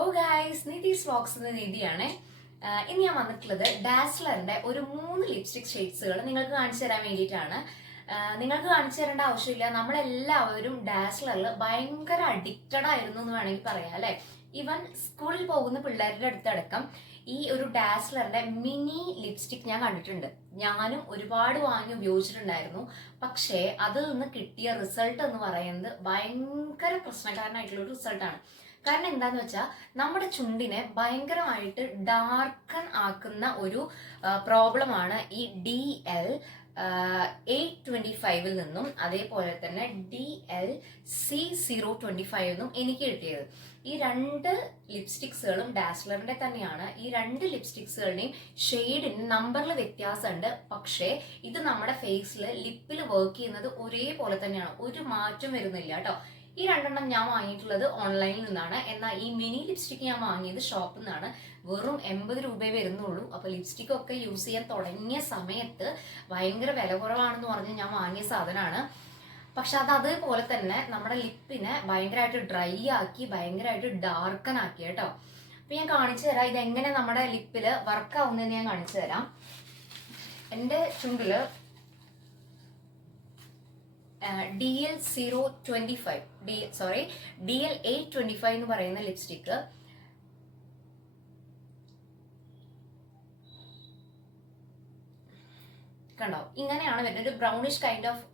ഓ guys, നിതീസ് vlogs എന്ന നിധിയാണ്. ഇന്ന് ഞാൻ വന്നിട്ടുള്ളത് ഡാസ്ലറിന്റെ ഒരു 3 ലിപ്സ്റ്റിക് ഷെയ്ഡ്സുകൾ നിങ്ങൾക്ക് കാണിച്ചു തരാൻ വേണ്ടിയിട്ടാണ്. നിങ്ങൾക്ക് കാണിച്ചു തരേണ്ട ആവശ്യമില്ല, നമ്മളെല്ലാവരും ഡാസ്ലറിൽ ഭയങ്കര അഡിക്റ്റഡ് ആയിരുന്നു എന്ന് വേണമെങ്കിൽ പറയാം അല്ലെ. ഈവൻ സ്കൂളിൽ പോകുന്ന പിള്ളേരുടെ അടുത്തടക്കം ഈ ഒരു ഡാസ്ലറിന്റെ മിനി ലിപ്സ്റ്റിക് ഞാൻ കണ്ടിട്ടുണ്ട്. ഞാനും ഒരുപാട് വാങ്ങി ഉപയോഗിച്ചിട്ടുണ്ടായിരുന്നു. പക്ഷേ അതിൽ നിന്ന് കിട്ടിയ റിസൾട്ട് എന്ന് പറയുന്നത് ഭയങ്കര പ്രശ്നക്കാരനായിട്ടുള്ള ഒരു റിസൾട്ടാണ്. കാരണം എന്താന്ന് വെച്ചാൽ നമ്മുടെ ചുണ്ടിനെ ഭയങ്കരമായിട്ട് ഡാർക്കൻ ആക്കുന്ന ഒരു പ്രോബ്ലമാണ് ഈ DL825 നിന്നും അതേപോലെ തന്നെ DLC025 നിന്നും എനിക്ക് കിട്ടിയത്. ഈ രണ്ട് ലിപ്സ്റ്റിക്സുകളും ഡാസ്ലറിന്റെ തന്നെയാണ്. ഈ രണ്ട് ലിപ്സ്റ്റിക്സുകളുടെയും ഷെയ്ഡിന് നമ്പറിൽ വ്യത്യാസമുണ്ട്. പക്ഷേ ഇത് നമ്മുടെ ഫേസിൽ ലിപ്പിൽ വർക്ക് ചെയ്യുന്നത് ഒരേപോലെ തന്നെയാണ്, ഒരു മാറ്റം വരുന്നില്ല കേട്ടോ. ഈ രണ്ടെണ്ണം ഞാൻ വാങ്ങിയിട്ടുള്ളത് ഓൺലൈനിൽ നിന്നാണ്. എന്നാൽ ഈ മിനി ലിപ്സ്റ്റിക് ഞാൻ വാങ്ങിയത് ഷോപ്പിൽ നിന്നാണ്. വെറും 80 രൂപയെ വരുന്നുള്ളൂ. അപ്പൊ ലിപ്സ്റ്റിക് ഒക്കെ യൂസ് ചെയ്യാൻ തുടങ്ങിയ സമയത്ത് ഭയങ്കര വില കുറവാണെന്ന് പറഞ്ഞ് ഞാൻ വാങ്ങിയ സാധനമാണ്. പക്ഷെ അത് അതേപോലെ തന്നെ നമ്മുടെ ലിപ്പിനെ ഭയങ്കരമായിട്ട് ഡ്രൈ ആക്കി ഭയങ്കരമായിട്ട് ഡാർക്കൻ ആക്കി കേട്ടോ. അപ്പൊ ഞാൻ കാണിച്ചു തരാം ഇതെങ്ങനെ നമ്മുടെ ലിപ്പില് വർക്ക് ആവുന്നതെന്ന് ഞാൻ കാണിച്ചു തരാം. എന്റെ ചുണ്ടില് DL825 എന്ന് പറയുന്ന ലിപ്സ്റ്റിക്ക് കണ്ടോ, ഇങ്ങനെയാണ് വരുന്നത്. ഒരു ബ്രൗണിഷ് കൈൻഡ് ഓഫ്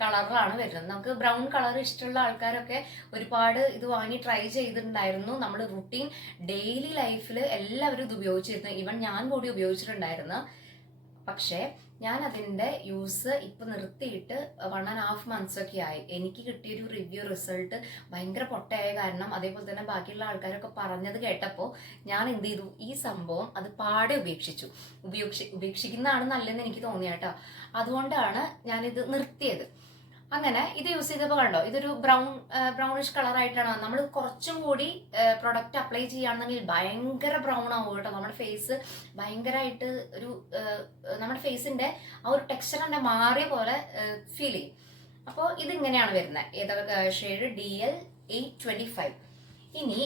കളറിലാണ് വരുന്നത്. നമുക്ക് ബ്രൗൺ കളർ ഇഷ്ടമുള്ള ആൾക്കാരൊക്കെ ഒരുപാട് ഇത് വാങ്ങി ട്രൈ ചെയ്തിട്ടുണ്ടായിരുന്നു. നമ്മൾ റുട്ടീൻ ഡെയിലി ലൈഫിൽ എല്ലാവരും ഇത് ഉപയോഗിച്ചിരുന്നു. ഈവൻ ഞാൻ കൂടി ഉപയോഗിച്ചിട്ടുണ്ടായിരുന്നു. പക്ഷേ ഞാൻ അതിന്റെ യൂസ് ഇപ്പൊ നിർത്തിയിട്ട് 1.5 months ഒക്കെ ആയി. എനിക്ക് കിട്ടിയൊരു റിവ്യൂ റിസൾട്ട് ഭയങ്കര പൊട്ടയായ കാരണം, അതേപോലെ തന്നെ ബാക്കിയുള്ള ആൾക്കാരൊക്കെ പറഞ്ഞത് കേട്ടപ്പോൾ ഞാൻ എന്ത് ചെയ്തു, ഈ സംഭവം അത് പാടെ ഉപേക്ഷിക്കുന്നതാണ് നല്ലതെന്ന് എനിക്ക് തോന്നിയ കേട്ടോ. അതുകൊണ്ടാണ് ഞാനിത് നിർത്തിയത്. അങ്ങനെ ഇത് യൂസ് ചെയ്തപ്പോൾ കണ്ടോ, ഇതൊരു ബ്രൗണിഷ് കളർ ആയിട്ടാണ്. നമ്മൾ കുറച്ചും കൂടി പ്രൊഡക്റ്റ് അപ്ലൈ ചെയ്യുകയാണെന്നുണ്ടെങ്കിൽ ഭയങ്കര ബ്രൗൺ ആവും കേട്ടോ. നമ്മുടെ ഫേസ് ഭയങ്കരമായിട്ട് ഒരു നമ്മുടെ ഫേസിന്റെ ആ ഒരു ടെക്സ്ചർ തന്നെ മാറിയ പോലെ ഫീൽ ചെയ്യും. അപ്പോൾ ഇതിങ്ങനെയാണ് വരുന്നത്. ഏതൊക്കെ ഷെയ്ഡ്? DL825. ഇനി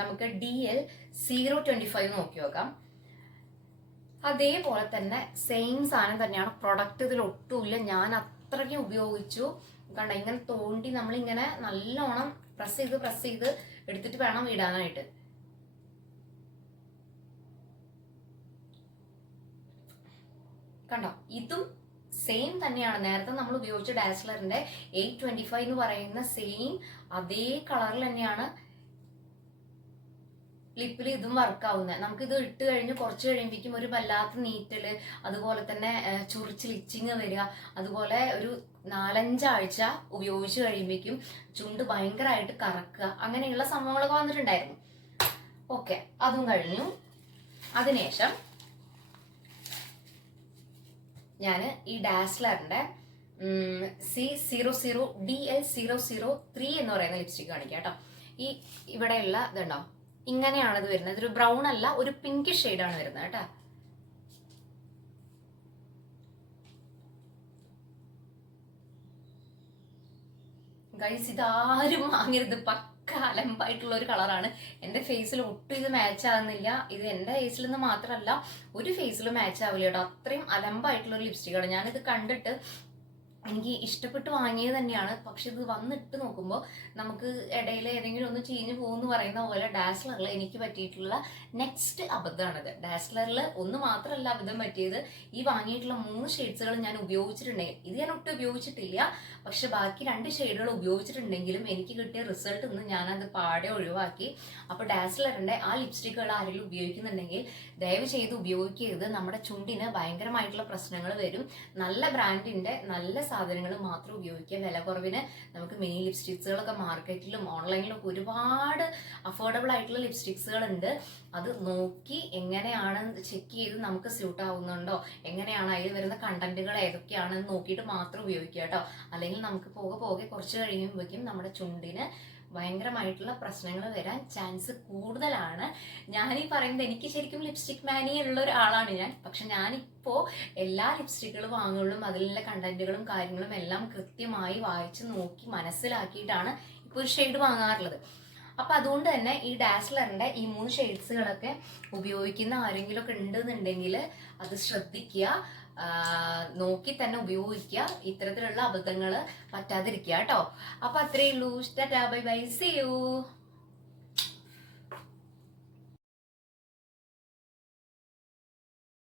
നമുക്ക് DL025 നോക്കി നോക്കാം. അതേപോലെ തന്നെ സെയിം സാധനം തന്നെയാണ്. പ്രൊഡക്റ്റ് ഇതിൽ ഒട്ടുമില്ല. ഞാൻ അത്രയ്ക്ക് ഉപയോഗിച്ചു. കണ്ട, ഇങ്ങനെ തോണ്ടി നമ്മളിങ്ങനെ നല്ലോണം പ്രസ് ചെയ്ത് എടുത്തിട്ട് വേണം ഇടാനായിട്ട്. കണ്ടോ, ഇതും സെയിം തന്നെയാണ്. നേരത്തെ നമ്മൾ ഉപയോഗിച്ച ഡാസ്ലറിന്റെ 825 എന്ന് പറയുന്ന സെയിം അതേ കളറിൽ തന്നെയാണ് ലിപ്പിൽ ഇതും വർക്ക് ആവുന്നത്. നമുക്കിത് ഇട്ട് കഴിഞ്ഞ് കുറച്ച് കഴിയുമ്പോഴേക്കും ഒരു വല്ലാത്ത നീറ്റല്, അതുപോലെ തന്നെ ചൊറിച്ചിൽ ഇച്ചിങ് വരിക, അതുപോലെ ഒരു 4-5 ആഴ്ച ഉപയോഗിച്ച് കഴിയുമ്പോഴേക്കും ചുണ്ട് ഭയങ്കരമായിട്ട് കറക്കുക, അങ്ങനെയുള്ള സംഭവങ്ങളൊക്കെ വന്നിട്ടുണ്ടായിരുന്നു. ഓക്കെ, അതും കഴിഞ്ഞു. അതിനുശേഷം ഞാൻ ഈ ഡാസ്ലറിന്റെ DL003 എന്ന് പറയുന്ന ലിപ്സ്റ്റിക് കാണിക്കാം കേട്ടോ. ഈ ഇവിടെയുള്ള ഇതുണ്ടോ, ഇങ്ങനെയാണ് ഇത് വരുന്നത്. ഒരു ബ്രൗൺ അല്ല, ഒരു പിങ്ക് ഷെയ്ഡാണ് വരുന്നത് കേട്ടോ. ഗൈസ്, ഇതാരും വാങ്ങരുത്. പക്ക അലമ്പായിട്ടുള്ള ഒരു കളറാണ്. എന്റെ ഫേസിൽ ഒട്ടും ഇത് മാച്ച് ആകുന്നില്ല. ഇത് എന്റെ ഫേസിൽ നിന്ന് മാത്രമല്ല ഒരു ഫേസിലും മാച്ച് ആവില്ല കേട്ടോ. അത്രയും അലമ്പായിട്ടുള്ള ഒരു ലിപ്സ്റ്റിക്കാണ്. ഞാനിത് കണ്ടിട്ട് എനിക്ക് ഇഷ്ടപ്പെട്ട് വാങ്ങിയത് തന്നെയാണ്. പക്ഷെ ഇത് വന്നിട്ട് നോക്കുമ്പോൾ നമുക്ക് ഇടയിൽ ഏതെങ്കിലും ഒന്ന് ചീഞ്ഞു പോകുമെന്ന് പറയുന്ന പോലെ ഡാസ്ലറിൽ എനിക്ക് പറ്റിയിട്ടുള്ള നെക്സ്റ്റ് അബദ്ധമാണിത്. ഡാസ്ലറിൽ ഒന്ന് മാത്രമല്ല അബദ്ധം പറ്റിയത്, ഈ വാങ്ങിയിട്ടുള്ള 3 ഷെയ്ഡ്സുകൾ ഞാൻ ഉപയോഗിച്ചിട്ടുണ്ടെങ്കിൽ, ഇത് ഞാൻ ഒട്ടും ഉപയോഗിച്ചിട്ടില്ല, പക്ഷെ ബാക്കി 2 ഷെയ്ഡുകൾ ഉപയോഗിച്ചിട്ടുണ്ടെങ്കിലും എനിക്ക് കിട്ടിയ റിസൾട്ട് ഒന്നും ഞാനത് പാടെ ഒഴിവാക്കി. അപ്പോൾ ഡാസ്ലറിന്റെ ആ ലിപ്സ്റ്റിക്കുകൾ ആരെങ്കിലും ഉപയോഗിക്കുന്നുണ്ടെങ്കിൽ ദയവ് ചെയ്ത് ഉപയോഗിക്കരുത്. നമ്മുടെ ചുണ്ടിന് ഭയങ്കരമായിട്ടുള്ള പ്രശ്നങ്ങൾ വരും. നല്ല ബ്രാൻഡിന്റെ നല്ല സാധനങ്ങൾ മാത്രം ഉപയോഗിക്കുക. വില കുറവിന് നമുക്ക് മിനി ലിപ്സ്റ്റിക്സുകളൊക്കെ മാർക്കറ്റിലും ഓൺലൈനിലും ഒക്കെ ഒരുപാട് അഫോർഡബിൾ ആയിട്ടുള്ള ലിപ്സ്റ്റിക്സുകൾ ഉണ്ട്. അത് നോക്കി എങ്ങനെയാണ് ചെക്ക് ചെയ്ത് നമുക്ക് സ്യൂട്ട് ആവുന്നുണ്ടോ, എങ്ങനെയാണ് അതിൽ വരുന്ന കണ്ടന്റുകൾ ഏതൊക്കെയാണെന്ന് നോക്കിയിട്ട് മാത്രം ഉപയോഗിക്കുക കേട്ടോ. അല്ലെങ്കിൽ നമുക്ക് പോകെ കുറച്ച് കഴിയുമ്പോഴേക്കും നമ്മുടെ ചുണ്ടിന് ഭയങ്കരമായിട്ടുള്ള പ്രശ്നങ്ങൾ വരാൻ ചാൻസ് കൂടുതലാണ്. ഞാനീ പറയുന്നത് എനിക്ക് ശരിക്കും ലിപ്സ്റ്റിക് മാനി ഉള്ള ഒരാളാണ് ഞാൻ. പക്ഷെ ഞാനിപ്പോൾ എല്ലാ ലിപ്സ്റ്റിക്കുകൾ വാങ്ങുമ്പോഴും അതിലുള്ള കണ്ടന്റുകളും കാര്യങ്ങളും എല്ലാം കൃത്യമായി വായിച്ച് നോക്കി മനസ്സിലാക്കിയിട്ടാണ് ഇപ്പോൾ ഒരു ഷെയ്ഡ് വാങ്ങാറുള്ളത്. അപ്പൊ അതുകൊണ്ട് തന്നെ ഈ ഡാസ്ലറിന്റെ ഈ 3 ഷെയ്ഡ്സുകളൊക്കെ ഉപയോഗിക്കുന്ന ആരെങ്കിലും ഒക്കെ ഉണ്ടെന്നുണ്ടെങ്കിൽ അത് ശ്രദ്ധിക്കുക, നോക്കി തന്നെ ഉപയോഗിക്കുക, ഇത്തരത്തിലുള്ള അബദ്ധങ്ങൾ പറ്റാതിരിക്കുക കേട്ടോ. അപ്പൊ അത്രയേ ഉള്ളൂ. Tata bye bye, see U.